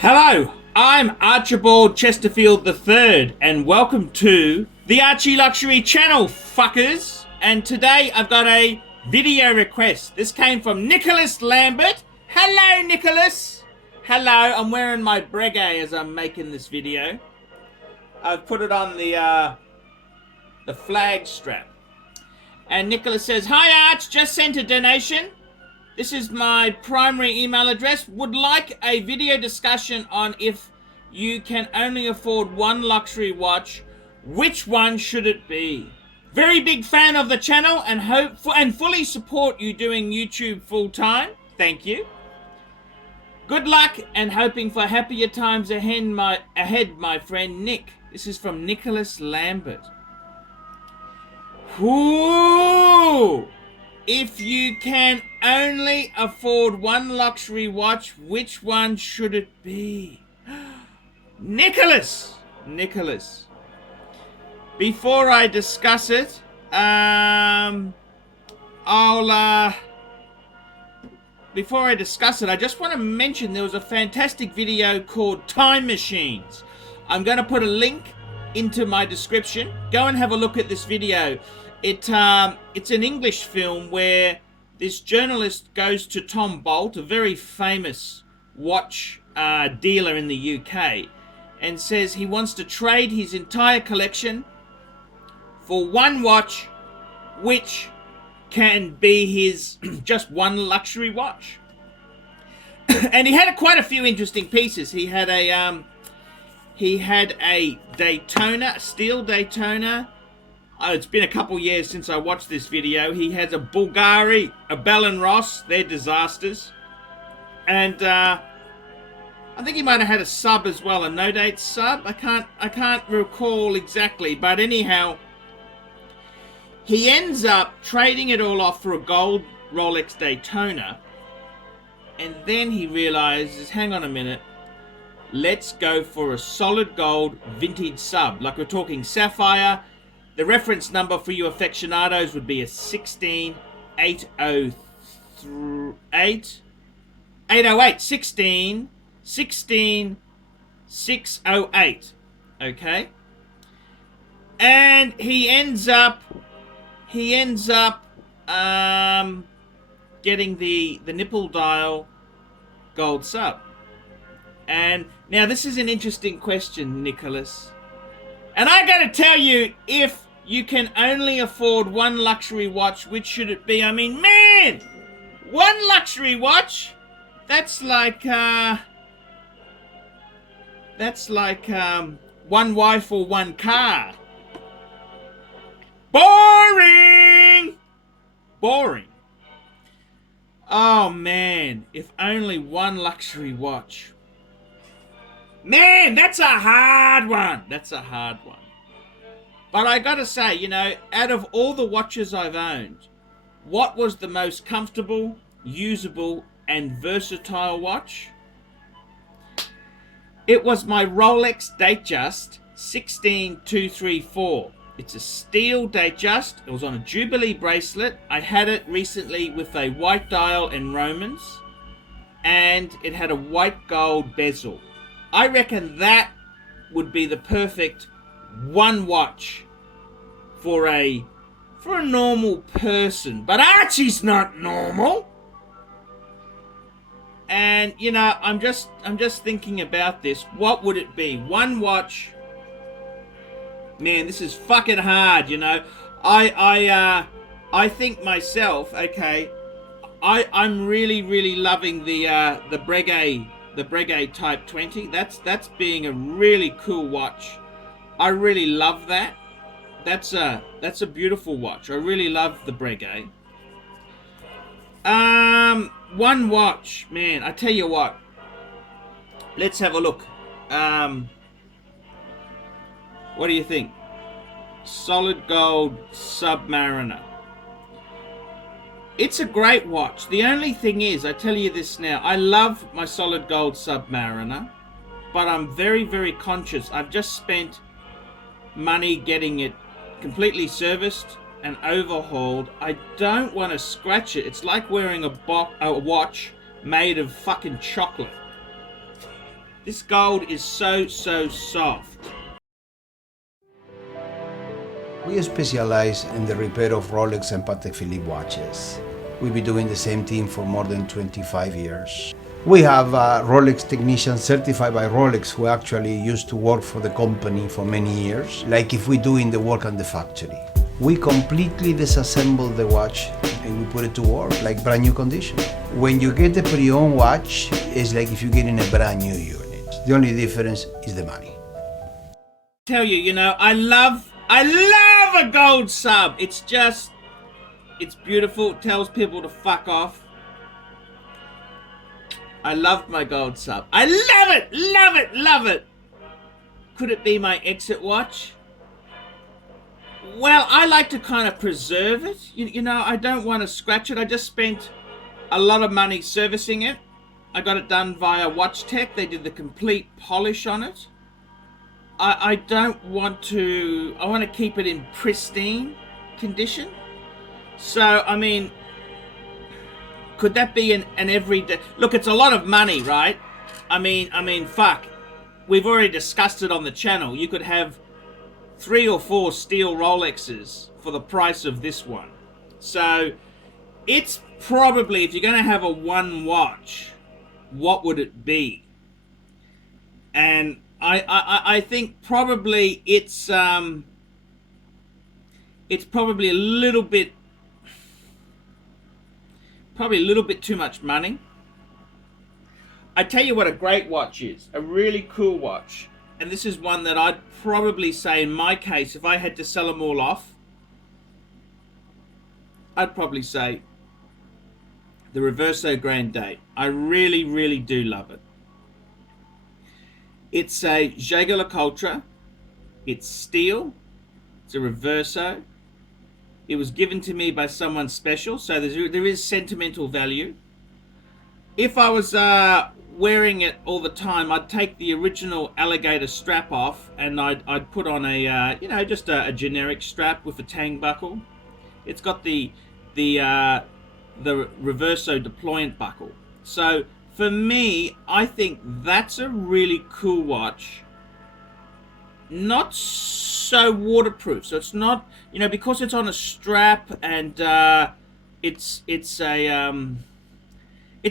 Hello, I'm Archibald Chesterfield III, and welcome to the Archie Luxury channel, fuckers. And today I've got a video request. This came from Nicholas Lambert. Hello, Nicholas. Hello, I'm wearing my Breguet as I'm making this video. I've put it on the flag strap. And Nicholas says, "Hi Arch, just sent a donation. This is my primary email address. Would like a video discussion on if you can only afford one luxury watch. Which one should it be? Very big fan of the channel and fully support you doing YouTube full time. Thank you. Good luck and hoping for happier times ahead, my friend Nick." This is from Nicholas Lambert. Whoo! If you can only afford one luxury watch, which one should it be? Nicholas! Before I discuss it, before I discuss it, I just want to mention there was a fantastic video called Time Machines. I'm going to put a link into my description. Go and have a look at this video. It's an English film where this journalist goes to Tom Bolt, a very famous watch dealer in the UK, and says he wants to trade his entire collection for one watch, which can be his just one luxury watch. And he had quite a few interesting pieces. He had a Daytona, a steel Daytona. Oh, it's been a couple years since I watched this video. He has a Bulgari, a Bell & Ross. They're disasters. And I think he might have had a sub as well, a no-date sub. I can't recall exactly, but anyhow, he ends up trading it all off for a gold Rolex Daytona. And then he realizes, hang on a minute, let's go for a solid gold vintage sub. Like we're talking sapphire. The reference number for you aficionados would be a 16608. Okay? And he ends up getting the nipple dial gold sub. And now this is an interesting question, Nicholas. And I gotta tell you, if you can only afford one luxury watch, which should it be? I mean, man, one luxury watch, that's like one wife or one car. Boring. Oh man, if only one luxury watch. Man, that's a hard one. But I gotta say, you know, out of all the watches I've owned, what was the most comfortable, usable, and versatile watch? It was my Rolex Datejust 16234. It's a steel Datejust. It was on a Jubilee bracelet. I had it recently with a white dial and Romans, and it had a white gold bezel. I reckon that would be the perfect one watch for a normal person. But Archie's not normal. And you know, I'm just thinking about this. What would it be? One watch. Man, this is fucking hard, you know. I think myself, okay, I'm really loving the Breguet Type 20. That's being a really cool watch. I really love that. That's a beautiful watch. I really love the Breguet. One watch, man. I tell you what. Let's have a look. What do you think? Solid gold Submariner. It's a great watch. The only thing is, I tell you this now, I love my solid gold Submariner, but I'm very conscious. I've just spent money getting it completely serviced and overhauled. I don't want to scratch it. It's like wearing a watch made of fucking chocolate. This gold is so soft. We specialize in the repair of Rolex and Patek Philippe watches. We've been doing the same thing for more than 25 years. We have Rolex technicians certified by Rolex who actually used to work for the company for many years, like if we doing the work on the factory. We completely disassemble the watch and we put it to work like brand new condition. When you get a pre-owned watch, it's like if you're getting a brand new unit. The only difference is the money. Tell you, you know, I love a gold sub. It's beautiful. It tells people to fuck off. I love my gold sub. I love it. Could it be my exit watch? Well, I like to kind of preserve it. You know, I don't want to scratch it. I just spent a lot of money servicing it. I got it done via Watch Tech. They did the complete polish on it. I don't want to... I want to keep it in pristine condition. So, I mean... Could that be an everyday... Look, it's a lot of money, right? I mean, fuck. We've already discussed it on the channel. You could have 3 or 4 steel Rolexes for the price of this one. So, it's probably, if you're going to have a one watch, what would it be? And I think probably it's probably a little bit too much money. I tell you what a great watch is, a really cool watch, and this is one that I'd probably say in my case, if I had to sell them all off, I'd probably say the Reverso Grand Date. I really do love it. It's a Jaeger-LeCoultre. It's steel. It's a Reverso. It was given to me by someone special, so there is sentimental value. If I was wearing it all the time, I'd take the original alligator strap off and I'd put on a you know, just a generic strap with a tang buckle. It's got the Reverso deployant buckle. So for me, I think that's a really cool watch. Not so waterproof, so it's not, you know, because it's on a strap, and it's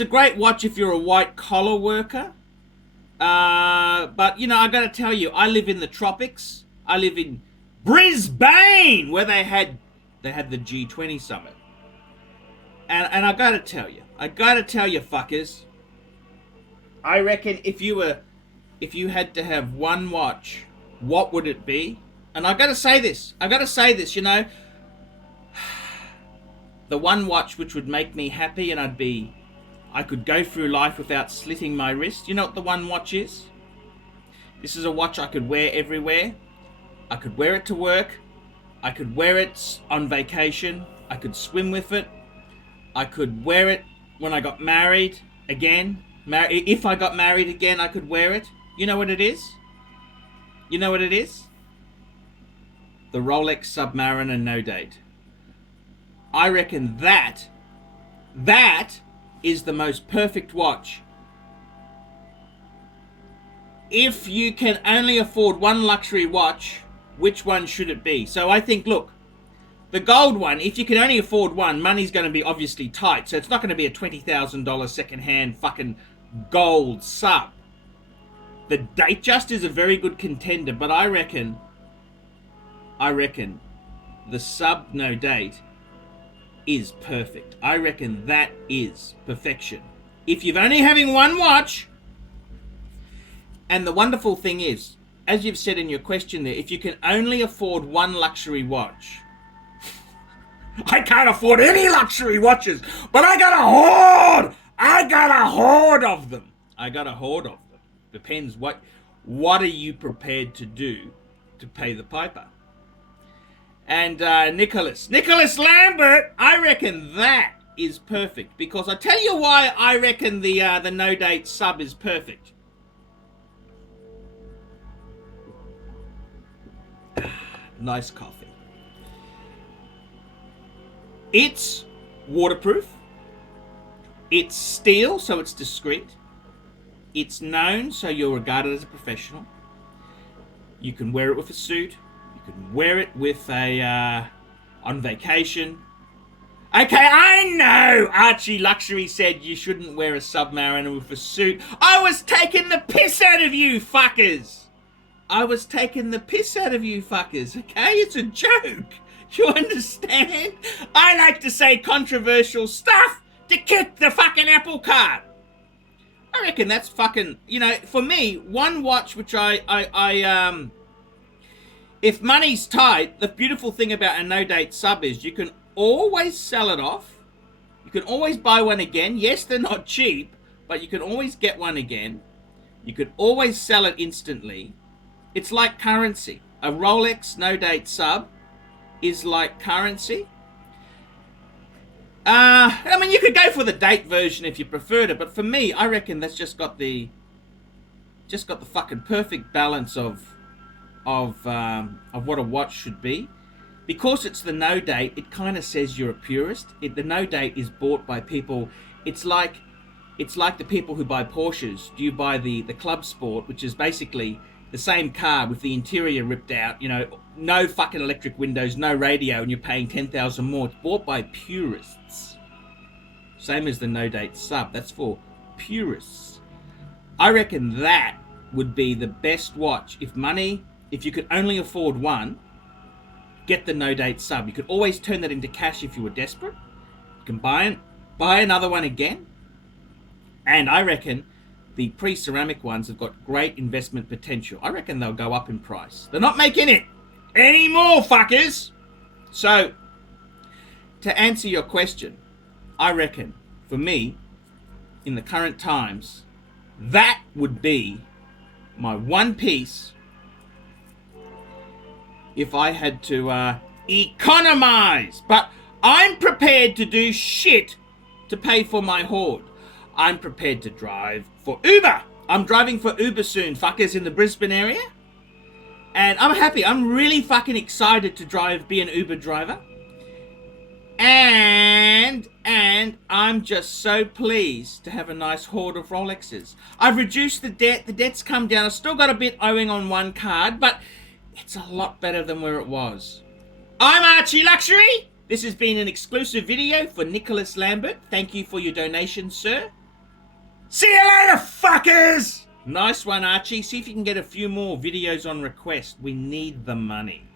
a great watch if you're a white collar worker. But you know, I gotta tell you, I live in the tropics. I live in Brisbane, where they had the G20 summit, and I gotta tell you, fuckers, I reckon if you had to have one watch, what would it be? And I gotta say this, you know, the one watch which would make me happy and I could go through life without slitting my wrist. You know what the one watch is? This is a watch I could wear everywhere. I could wear it to work. I could wear it on vacation. I could swim with it. I could wear it when I got married again. If I got married again, I could wear it. You know what it is? You know what it is? The Rolex Submariner No Date. I reckon that is the most perfect watch. If you can only afford one luxury watch, which one should it be? So I think, look, the gold one, if you can only afford one, money's going to be obviously tight. So it's not going to be a $20,000 secondhand fucking gold sub. The Datejust is a very good contender, but I reckon the sub No Date is perfect. I reckon that is perfection. If you're only having one watch, and the wonderful thing is, as you've said in your question there, if you can only afford one luxury watch, I can't afford any luxury watches, but I got a hoard of them. Depends what are you prepared to do to pay the piper. And Nicholas Lambert, I reckon that is perfect, because I tell you why I reckon the No Date sub is perfect. Nice coffee. It's waterproof. It's steel, so it's discreet. It's known so you're regarded as a professional. You can wear it with a suit. You can wear it with a on vacation. Okay, I know Archie Luxury said you shouldn't wear a Submariner with a suit. I was taking the piss out of you fuckers. I was taking the piss out of you fuckers, okay? It's a joke. You understand? I like to say controversial stuff to kick the fucking apple cart. I reckon that's fucking, you know, for me, one watch which if money's tight, the beautiful thing about a no-date sub is you can always sell it off. You can always buy one again. Yes, they're not cheap, but you can always get one again. You can always sell it instantly. It's like currency. A Rolex no-date sub is like currency. I mean, you could go for the date version if you preferred it, but for me, I reckon that's just got the fucking perfect balance of what a watch should be. Because it's the no date, it kind of says you're a purist. The no date is bought by people. It's like the people who buy Porsches. Do you buy the Club Sport, which is basically the same car with the interior ripped out, you know, no fucking electric windows, no radio, and you're paying 10,000 more. It's bought by purists. Same as the no date sub. That's for purists. I reckon that would be the best watch. If you could only afford one, get the no date sub. You could always turn that into cash if you were desperate. You can buy another one again. And I reckon the pre-ceramic ones have got great investment potential. I reckon they'll go up in price. They're not making it anymore, fuckers. So, to answer your question, I reckon, for me, in the current times, that would be my one piece if I had to economize. But I'm prepared to do shit to pay for my hoard. I'm prepared to drive for Uber. I'm driving for Uber soon, fuckers, in the Brisbane area. And I'm happy. I'm really fucking excited to be an Uber driver. And I'm just so pleased to have a nice hoard of Rolexes. I've reduced the debt. The debt's come down. I've still got a bit owing on one card, but it's a lot better than where it was. I'm Archie Luxury. This has been an exclusive video for Nicholas Lambert. Thank you for your donation, sir. See you later, fuckers! Nice one, Archie. See if you can get a few more videos on request. We need the money.